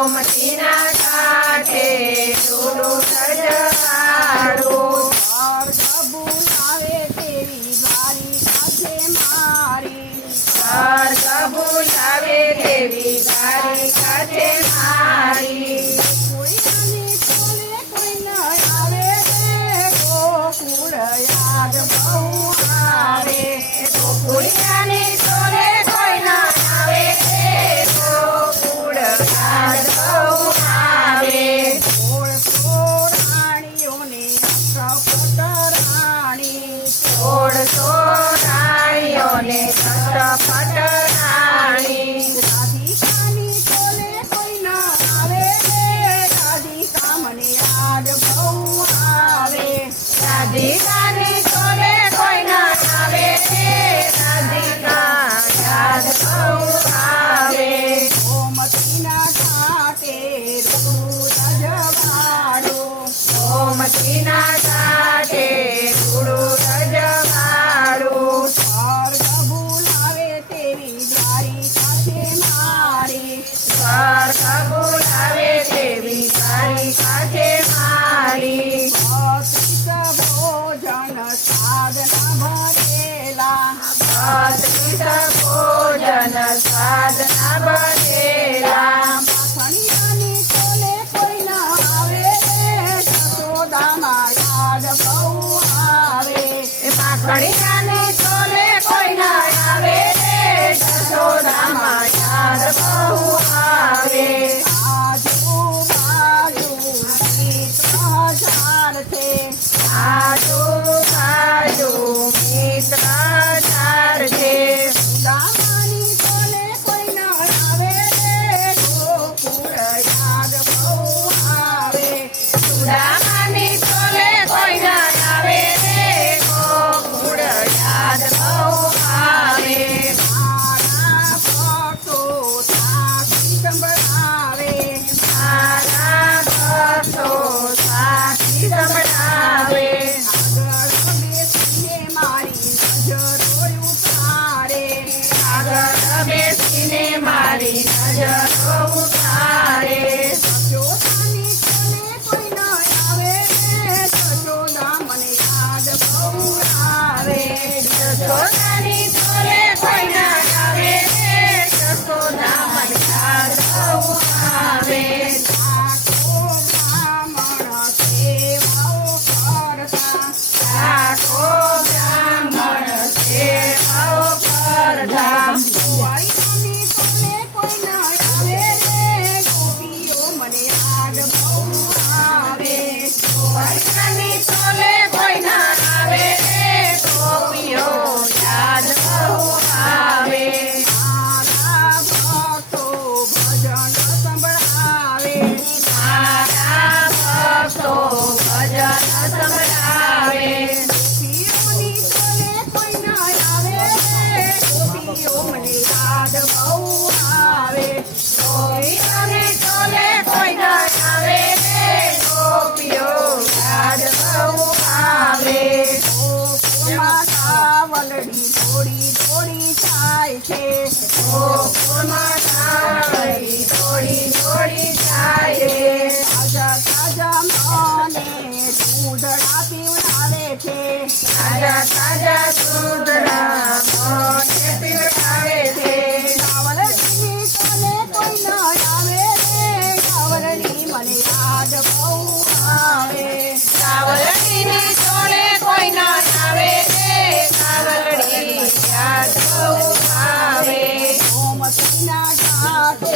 ગોમતીના કાંઠે રૂડું સજવાડું સ્વર્ગ બોલાવે તેવી દ્વારિકા છે મારી સ્વર્ગ બોલાવે તેવી દ્વારિકા છે મારી કોઈની તોલે કોઈ ન આવે રે ગોકુળ યાદ બહુ આવે ગોકુળિયાની તોલે કોઈ ના આવે રે ગોકુળ યાદ બહુ આવે સોળસો રાણીઓને કપટ રાણી 16 રાણીઓને કટપટ રાણી રાધિકાની તોલે કોઈ ન આવે રે રાધિકા મને યાદ બહુ આવે રાધિકાની તોલે કોઈ ના આવે રે રાધિકા યાદ બહુ આવે ગોમતીના ઘાટે રૂડું રજવાડું ગોમતીના ઘાટે રૂડું રજવાડું સ્વર્ગ બોલાવે તેવી દ્વારિકા છે મારી સ્વર્ગ બોલાવે તેવી દ્વારિકા છે મારી અતિત ભોજન સાધના ભરેલા અદ્ભુત ભોજન સાધના બનેલા માખણિયાની તોલે કોઈ ન આવે રે જશોદામાં યાદ બહુ આવે માખણિયાની તોલે કોઈ ના આવે રે જશોદામાં યાદ બહુ આવે આજુબાજુ ગીત હજાર છે આજુબાજુ મિત્ર ચાર છે સુદામાની તોલે કોઈ ન આવે રે ગોકુળ યાદ બહુ આવે સુદામાની તોલે કોઈ ના આવે રે ગોકુળ યાદ બહુ આવે મારા ભક્તો સાક્ષી સંભળાવે મારા ભક્તો સાક્ષી સંભળાવે આગળ બેસીને મારી નજરો ઉતારે આગળ બેસીને મારી નજરો ઉતારે જશોદાની તોલે કોઈ ન આવે રે જશોદા મને યાદ બહુ આવે જશોદાની તોલે કોઈ ના આવે રે જશોદા મને યાદ બહુ આવે લાખો બ્રાહ્મણ સેવાઓ કરતા લાખો બ્રાહ્મણ સેવાઓ કરતા કુંવરિયાની તોલે કોઈ ન આવે રે ગોપીઓ મને યાદ બહુ આવે વૈષ્ણવની તોલે કોઈ ના આવે રે ગોપીઓ યાદ બહુ આવે મારા ભક્તો ભજન સંભળાવે મારા ભક્તો ભજન સંભળાવે ગોપીઓની તોલે કોઈ ન આવે રે ગોપીઓ મને યાદ બહુ આવે ગોપીઓની તોલે કોઈ ના આવે રે ગોપીઓ યાદ બહુ આવે ગોકુળમાં કાવલડી થોડી થોડી જાય છે ગોકુળમાં કાવડી થોડી થોડી જાય તાજા તાજા મને દૂધડા પીવડાવે છે તાજા તાજા દૂધના મોઢે પીવડાવે છે કાવલડીની તોલે કોઈ ન આવે રે કાવલડી મને યાદ બહુ આવે કાવલડીની તોલે કોઈ ના આવે રે કાવલડી યાદ બહુ આવે ગોમતીના ઘાટે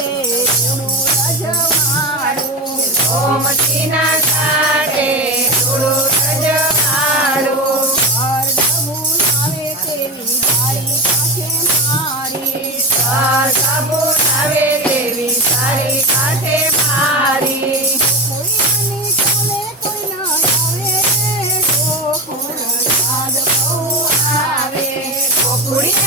રૂડું રજવાડું ગોમતીના ઘાટે રૂડું રજવાડું સ્વર્ગ બોલાવે તેવી દ્વારિકા છે મારી સ્વર્ગ બોલાવે તેવી દ્વારિકા છે મારી કોઈની તોલે કોઈ ન આવે રે ગોકુળ યાદ બહુ આવે ગોકુળિયા